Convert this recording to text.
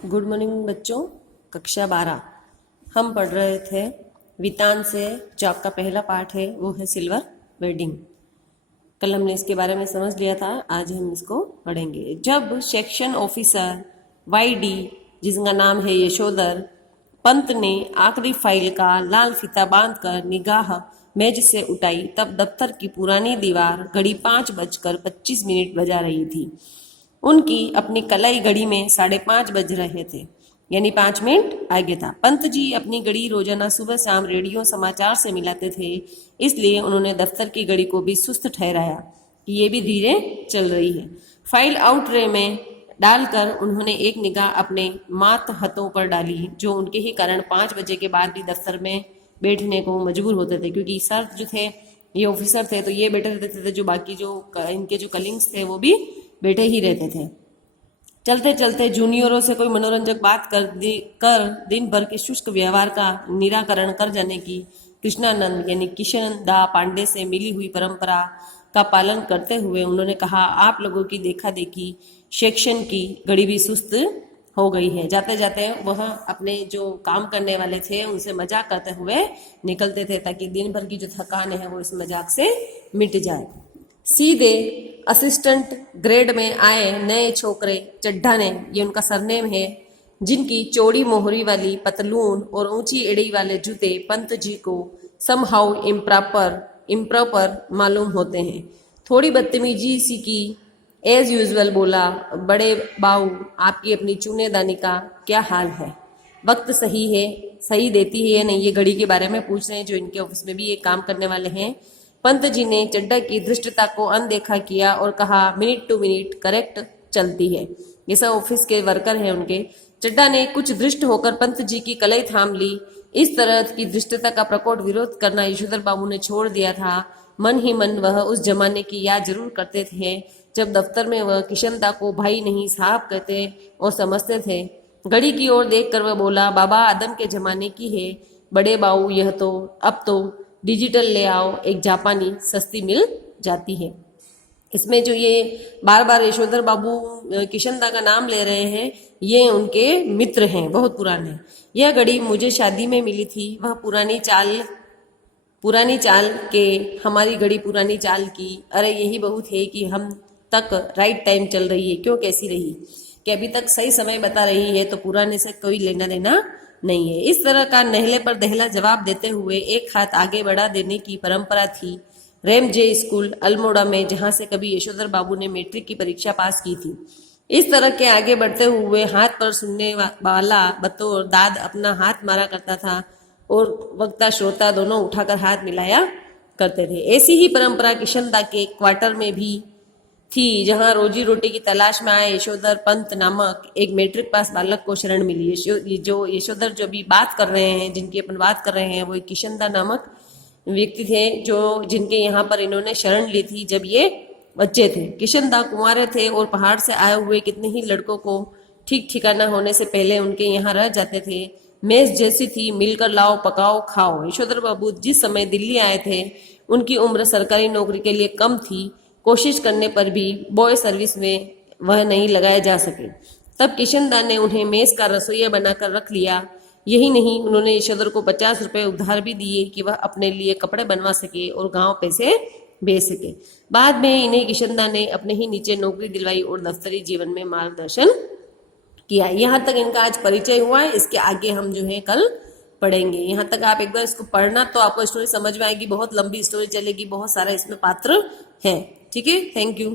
Good morning बच्चों। कक्षा 12 हम पढ़ रहे थे वितान से। जो आपका पहला पाठ है वो है सिल्वर वेडिंग। कल हमने इसके बारे में समझ लिया था, आज हम इसको पढ़ेंगे। जब सेक्शन ऑफिसर वाईडी, जिसका नाम है यशोधर पंत ने आखिरी फाइल का लाल फीता बांधकर निगाह मेज से उठाई, तब दफ्तर की पुरानी दीवार घड़ी 5:25 बजा रही थी। उनकी अपनी कलाई घड़ी में 5:30 बज रहे थे, यानी 5 मिनट आगे था। पंत जी अपनी घड़ी रोजाना सुबह शाम रेडियो समाचार से मिलाते थे, इसलिए उन्होंने दफ्तर की घड़ी को भी सुस्त ठहराया कि ये भी धीरे चल रही है। फाइल आउट ट्रे में डालकर उन्होंने एक निगाह अपने मात हाथों पर डाली, जो उनके ही कारण 5 बजे के बाद भी दफ्तर में बैठने को मजबूर होते थे, क्योंकि सर जो थे ये ऑफिसर थे तो ये बैठे रहते थे, जो बाकी जो इनके जो कलीग्स थे वो भी बैठे ही रहते थे। चलते चलते जूनियरों से कोई मनोरंजक बात कर दिन भर के शुष्क व्यवहार का निराकरण कर जाने की कृष्णानंद यानी किशन दा पांडे से मिली हुई परंपरा का पालन करते हुए उन्होंने कहा, आप लोगों की देखा देखी सेक्शन की घड़ी भी सुस्त हो गई है। जाते जाते वह अपने जो काम करने वाले थे उनसे मजाक करते हुए निकलते थे, ताकि दिन भर की जो थकान है वो इस मजाक से मिट जाए। सीधे असिस्टेंट ग्रेड में आए नए छोकरे चड्ढा ने, ये उनका सरनेम है, जिनकी चौड़ी मोहरी वाली पतलून और ऊंची एड़ी वाले जूते पंत जी को समहाउ इम्प्रॉपर मालूम होते हैं। थोड़ी बदतमीजी सी की एज यूजुअल बोला, बड़े बाऊ आपकी अपनी चूनेदानी का क्या हाल है? वक्त सही देती है या नहीं, ये घड़ी के बारे में पूछ रहे हैं जो इनके ऑफिस में भी ये काम करने वाले हैं। पंत जी ने चड्डा की धृष्टता को अनदेखा किया और कहा, मिनट टू मिनट करेक्ट चलती है। ये सब ऑफिस के वर्कर हैं उनके। चड्डा ने कुछ दृष्ट होकर पंत जी की कलाई थाम ली। इस तरह की धृष्टता का प्रकट विरोध करना यशोधर बाबू ने छोड़ दिया था। मन ही मन वह उस जमाने की याद जरूर करते थे जब दफ्तर में वह किशनदा को भाई नहीं साहब कहते और समझते थे। घड़ी की ओर देखकर वह बोला, बाबा आदम के जमाने की है बड़े बाऊ, यह तो अब तो डिजिटल ले आओ, एक जापानी सस्ती मिल जाती है। इसमें जो ये बार बार यशोधर बाबू किशनदा का नाम ले रहे हैं, ये उनके मित्र हैं, बहुत पुराने। यह घड़ी मुझे शादी में मिली थी, वह पुरानी चाल के हमारी घड़ी पुरानी चाल की। अरे यही बहुत है कि हम तक राइट टाइम चल रही है, क्यों कैसी रही कि अभी तक सही समय बता रही है, तो पुराने से कोई लेना देना नहीं है। इस तरह का नहले पर दहला जवाब देते हुए एक हाथ आगे बढ़ा देने की परंपरा थी रेम जे स्कूल अल्मोड़ा में, जहां से कभी यशोधर बाबू ने मैट्रिक की परीक्षा पास की थी। इस तरह के आगे बढ़ते हुए हाथ पर सुनने वाला बतौर दाद अपना हाथ मारा करता था और वक्ता श्रोता दोनों उठाकर हाथ मिलाया करते थे। ऐसी ही परंपरा किशनदा के क्वार्टर में भी थी, जहां रोजी रोटी की तलाश में आए यशोधर पंत नामक एक मैट्रिक पास बालक को शरण मिली। जो यशोधर जो भी बात कर रहे हैं, जिनकी अपन बात कर रहे हैं, वो एक किशनदा नामक व्यक्ति थे, जो जिनके यहाँ पर इन्होंने शरण ली थी जब ये बच्चे थे। किशनदा कुंवारे थे और पहाड़ से आए हुए कितने ही लड़कों को ठीक ठिकाना होने से पहले उनके यहाँ रह जाते थे। मेज जैसी थी, मिलकर लाओ पकाओ खाओ। यशोधर बाबू जिस समय दिल्ली आए थे, उनकी उम्र सरकारी नौकरी के लिए कम थी। कोशिश करने पर भी बॉय सर्विस में वह नहीं लगाए जा सके। तब किशनदा ने उन्हें मेज का रसोइया बनाकर रख लिया। यही नहीं, उन्होंने यशोधर को 50 रुपए उधार भी दिए कि वह अपने लिए कपड़े बनवा सके और गांव पैसे भेज सके। बाद में इन्हें किशनदा ने अपने ही नीचे नौकरी दिलवाई और दफ्तरी जीवन में मार्गदर्शन किया। यहाँ तक इनका आज परिचय हुआ है, इसके आगे हम जो है कल पढ़ेंगे। यहाँ तक आप एक बार इसको पढ़ना तो आपको स्टोरी समझ में आएगी। बहुत लंबी स्टोरी चलेगी, बहुत सारा इसमें पात्र है। ठीक है, थैंक यू।